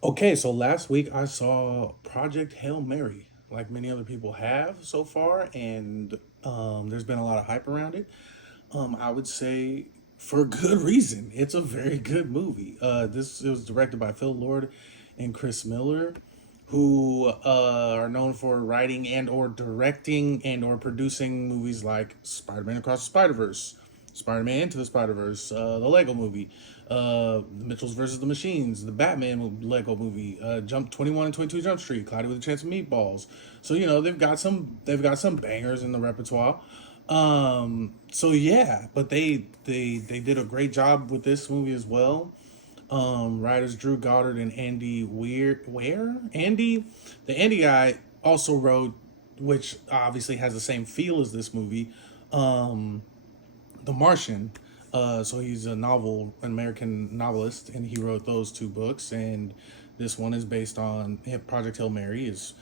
Okay, so last week I saw Project Hail Mary, like many other people have so far, and there's been a lot of hype around it. I would say for good reason. It's a very good movie. This it was directed by Phil Lord and Chris Miller, who are known for writing and or directing and or producing movies like Spider-Man Across the Spider-Verse, Spider-Man Into the Spider-Verse, the Lego Movie, Mitchells versus the Machines, the Lego Movie, Jump 21 and 22 Jump Street, Cloudy with a Chance of Meatballs. So they've got some bangers in the repertoire. So yeah, but they did a great job with this movie as well. Writers Drew Goddard and Andy Weir. Where Andy, the Andy guy also wrote, which obviously has the same feel as this movie, The Martian. So he's an American novelist, and he wrote those two books. And this one is based on Project Hail Mary is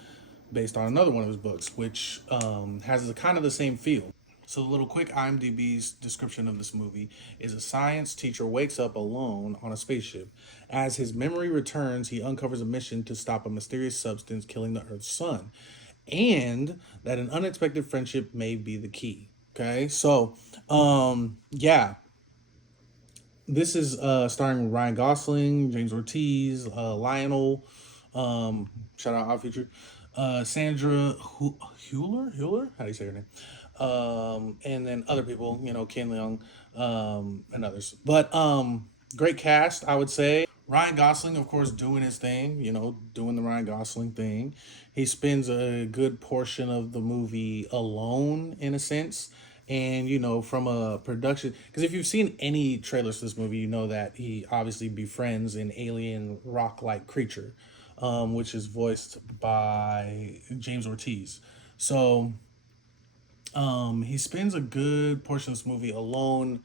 based on another one of his books, which has kind of the same feel. So, a little quick IMDb's description of this movie is a science teacher wakes up alone on a spaceship. As his memory returns, he uncovers a mission to stop a mysterious substance killing the Earth's sun, and that an unexpected friendship may be the key. Okay, so yeah, this is starring Ryan Gosling, James Ortiz, Lionel, shout out Odd Future, Sandra Hewler, how do you say her name? And then other people, Ken Leung, and others. But great cast, I would say. Ryan Gosling, of course, doing his thing, doing the Ryan Gosling thing. He spends a good portion of the movie alone, in a sense. And, from a production, because if you've seen any trailers for this movie, you know that he obviously befriends an alien rock like creature, which is voiced by James Ortiz. So he spends a good portion of this movie alone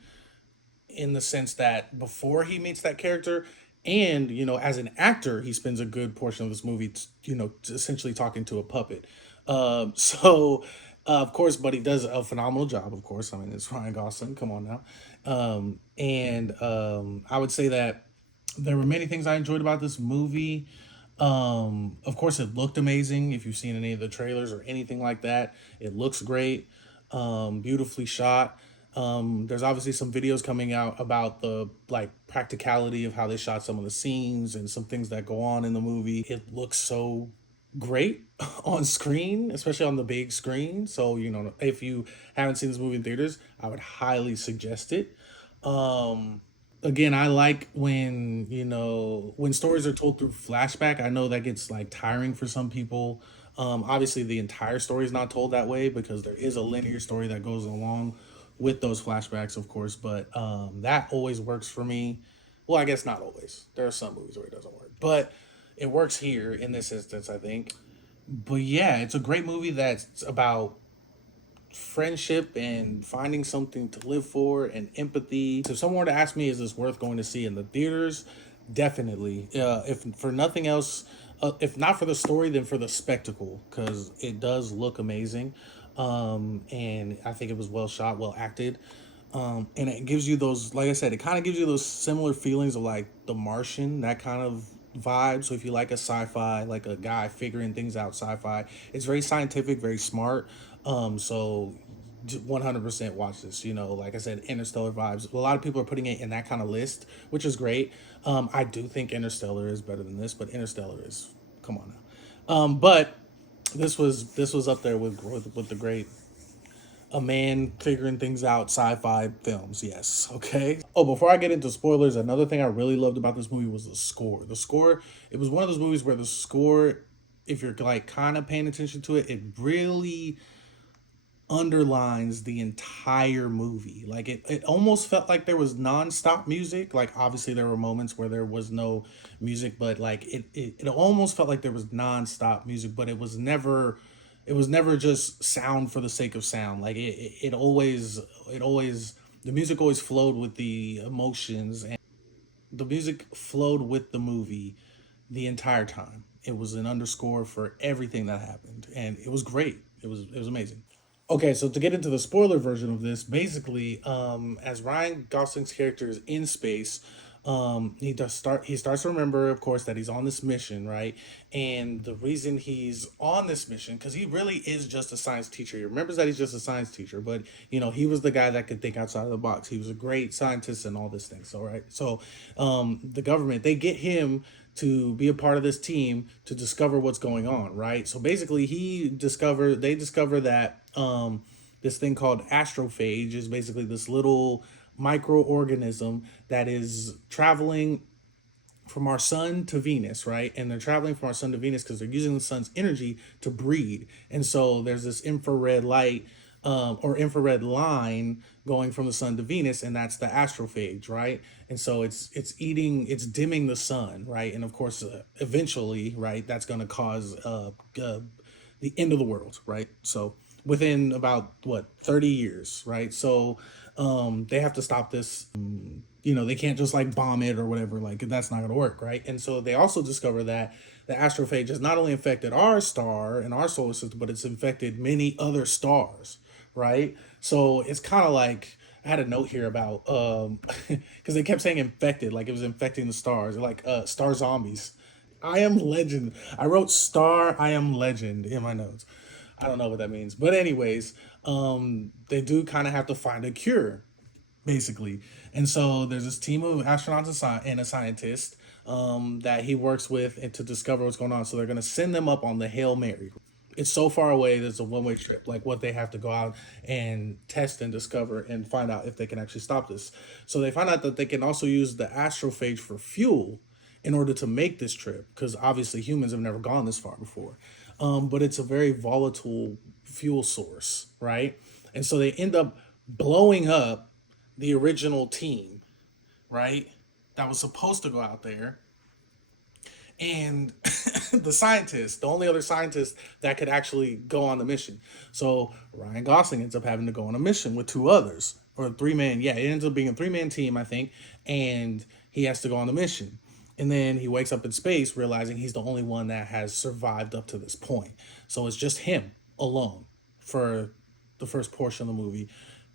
in the sense that before he meets that character, and as an actor, he spends a good portion of this movie, essentially talking to a puppet. So, of course, but he does a phenomenal job. Of course, I mean it's Ryan Gosling. Come on now, and I would say that there were many things I enjoyed about this movie. Of course, it looked amazing. If you've seen any of the trailers or anything like that, it looks great, beautifully shot. There's obviously some videos coming out about the like practicality of how they shot some of the scenes and some things that go on in the movie. It looks so great on screen, especially on the big screen. So if you haven't seen this movie in theaters, I would highly suggest it. Again, I like when stories are told through flashback. I know that gets like tiring for some people. Obviously, the entire story is not told that way because there is a linear story that goes along with those flashbacks, of course. But that always works for me. Well, I guess not always. There are some movies where it doesn't work, but it works here in this instance, I think. But yeah, it's a great movie that's about friendship and finding something to live for and empathy. So if someone were to ask me, is this worth going to see in the theaters? Definitely. If for nothing else, if not for the story, then for the spectacle, because it does look amazing. And I think it was well shot, well acted. And it gives you those, like I said, it kind of gives you those similar feelings of like The Martian, that kind of vibe. So if you like a sci-fi, like a guy figuring things out, sci-fi, it's very scientific, very smart. So 100% watch this. Like I said, Interstellar vibes. A lot of people are putting it in that kind of list, which is great. I do think Interstellar is better than this, but Interstellar is, come on now. But this was up there with the great a man figuring things out sci-fi films. Yes. Okay. Oh, before I get into spoilers, another thing I really loved about this movie was the score. The score, it was one of those movies where the score, if you're like kind of paying attention to it, it really underlines the entire movie. Like it almost felt like there was nonstop music. Like obviously there were moments where there was no music, but like it almost felt like there was nonstop music, but it was never just sound for the sake of sound. Like it always the music always flowed with the emotions, and the music flowed with the movie the entire time. It was an underscore for everything that happened, and it was great. It was amazing. Okay, so to get into the spoiler version of this, basically, as Ryan Gosling's character is in space, He starts to remember, of course, that he's on this mission, right? And the reason he's on this mission, because he really is just a science teacher. He remembers that he's just a science teacher, but he was the guy that could think outside of the box. He was a great scientist and all this thing. So right, so the government, they get him to be a part of this team to discover what's going on, right? So basically, they discover that this thing called astrophage is basically this little microorganism that is traveling from our sun to Venus, right? And they're traveling from our sun to Venus because they're using the sun's energy to breed. And so there's this infrared light, or infrared line going from the sun to Venus, and that's the astrophage, right? And so it's dimming the sun, right? And of course, eventually, right, that's going to cause the end of the world, right? So within about what 30 years, right? So they have to stop this. They can't just like bomb it or whatever. Like that's not going to work, right? And so they also discover that the astrophage has not only infected our star and our solar system, but it's infected many other stars, right? So it's kind of like I had a note here about because they kept saying infected, like it was infecting the stars, like star zombies. I am legend. I wrote star I am legend in my notes. I don't know what that means. But anyways, they do kind of have to find a cure, basically. And so there's this team of astronauts and a scientist that he works with and to discover what's going on. So they're going to send them up on the Hail Mary. It's so far away, there's a one way trip. Like what they have to go out and test and discover and find out if they can actually stop this. So they find out that they can also use the astrophage for fuel in order to make this trip because obviously humans have never gone this far before. But it's a very volatile fuel source, right? And so they end up blowing up the original team, right? That was supposed to go out there. And the only other scientist that could actually go on the mission. So Ryan Gosling ends up having to go on a mission with two others, or three man. Yeah, it ends up being a three-man team, I think. And he has to go on the mission. And then he wakes up in space realizing he's the only one that has survived up to this point. So it's just him alone for the first portion of the movie,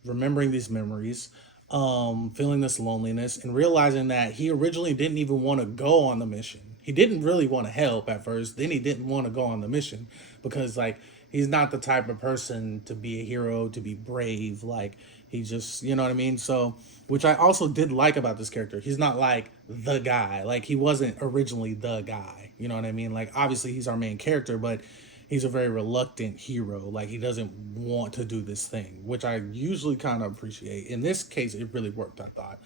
remembering these memories, feeling this loneliness, and realizing that he originally didn't even want to go on the mission. He didn't really want to help at first. Then he didn't want to go on the mission because, like, he's not the type of person to be a hero, to be brave. Like, he just, you know what I mean? So, which I also did like about this character. He's not like the guy. Like, he wasn't originally the guy. You know what I mean? Like, obviously, he's our main character, but he's a very reluctant hero. Like he doesn't want to do this thing, which I usually kind of appreciate. In this case, it really worked, I thought.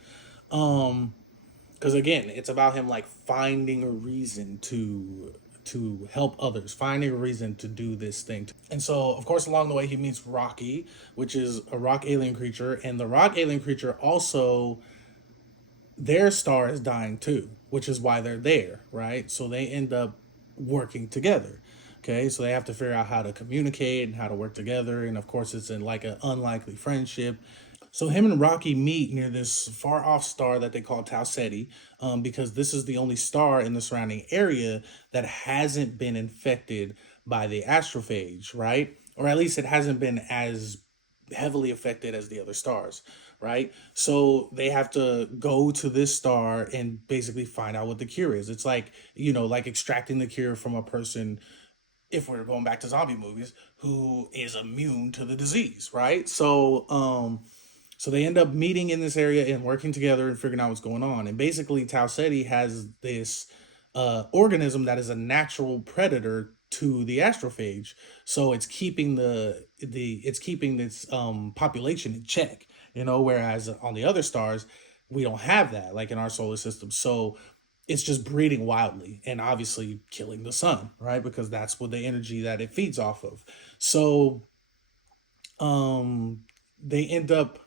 Because again, it's about him like finding a reason to help others, finding a reason to do this thing. And so, of course, along the way, he meets Rocky, which is a rock alien creature, and the rock alien creature also their star is dying too, which is why they're there, right? So they end up working together. Okay, so they have to figure out how to communicate and how to work together, and of course, it's in like an unlikely friendship. So him and Rocky meet near this far off star that they call Tau Ceti, because this is the only star in the surrounding area that hasn't been infected by the astrophage, right? Or at least it hasn't been as heavily affected as the other stars, right? So they have to go to this star and basically find out what the cure is. It's like, like extracting the cure from a person, if we're going back to zombie movies, who is immune to the disease, right? So they end up meeting in this area and working together and figuring out what's going on. And basically, Tau Ceti has this organism that is a natural predator to the astrophage. So it's keeping it's keeping this population in check. Whereas on the other stars, we don't have that, like in our solar system. So it's just breeding wildly and obviously killing the sun, right? Because that's what the energy that it feeds off of. So they end up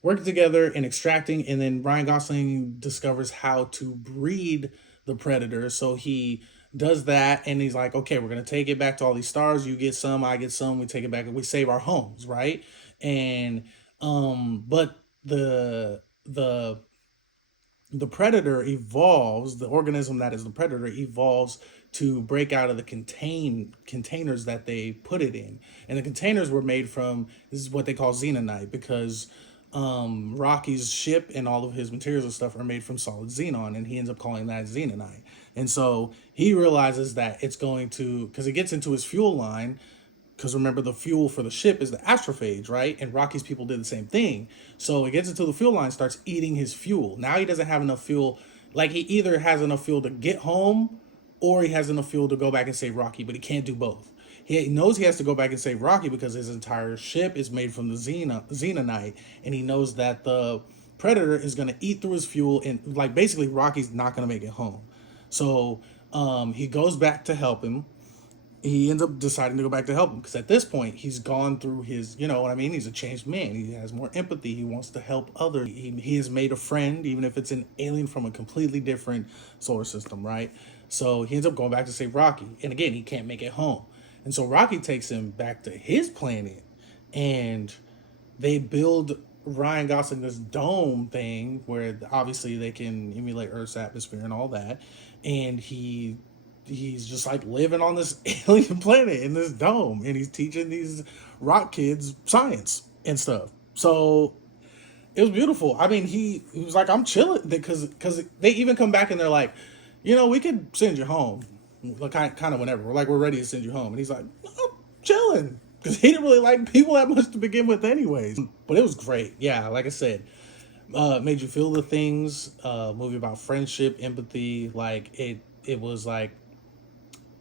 working together and extracting, and then Ryan Gosling discovers how to breed the predator. So he does that, and he's like, okay, we're gonna take it back to all these stars. You get some, I get some. We take it back, and we save our homes, right? And but the predator evolves. The organism that is the predator evolves to break out of the containers that they put it in, and the containers were made from, this is what they call xenonite, because Rocky's ship and all of his materials and stuff are made from solid xenon, and he ends up calling that xenonite. And so he realizes that it's going to, because it gets into his fuel line, because remember the fuel for the ship is the astrophage, right? And Rocky's people did the same thing. So it gets into the fuel line, starts eating his fuel. Now he doesn't have enough fuel. Like he either has enough fuel to get home, or he has enough fuel to go back and save Rocky, but he can't do both. He knows he has to go back and save Rocky because his entire ship is made from the xenonite, and he knows that the predator is going to eat through his fuel, and like basically Rocky's not going to make it home. So he goes back to help him. He ends up deciding to go back to help him because at this point he's gone through his, you know what I mean, he's a changed man. He has more empathy. He wants to help others. He has made a friend, even if it's an alien from a completely different solar system, right? So he ends up going back to save Rocky, and again he can't make it home. And so Rocky takes him back to his planet, and they build Ryan Gosling this dome thing where obviously they can emulate Earth's atmosphere and all that. And he's just like living on this alien planet in this dome, and he's teaching these rock kids science and stuff. So it was beautiful. I mean, he was like, I'm chilling, because they even come back and they're like, you know, we could send you home, like kind of whenever. We're ready to send you home, and he's like, no, I'm chilling, because he didn't really like people that much to begin with, anyways. But it was great. Yeah, like I said, made you feel the things. Movie about friendship, empathy. Like it was like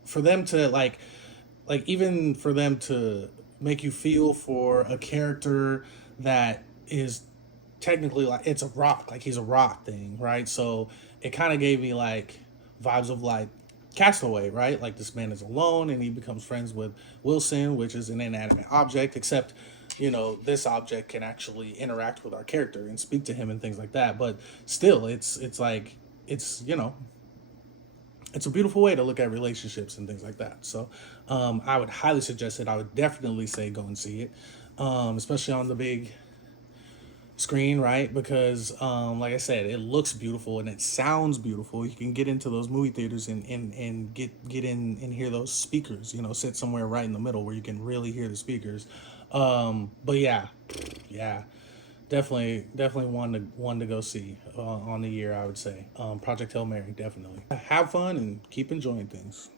for them to like even for them to make you feel for a character that is technically like it's a rock, like he's a rock thing, right? So it kind of gave me like vibes of like Castaway, right? Like this man is alone and he becomes friends with Wilson, which is an inanimate object, except you know this object can actually interact with our character and speak to him and things like that. But still, it's like it's you know it's a beautiful way to look at relationships and things like that. So I would highly suggest it. I would definitely say go and see it, especially on the big screen, right? Because like I said, it looks beautiful and it sounds beautiful. You can get into those movie theaters and get in and hear those speakers, you know, sit somewhere right in the middle where you can really hear the speakers. But yeah, definitely one to go see on the year, I would say. Project Hail Mary, definitely. Have fun and keep enjoying things.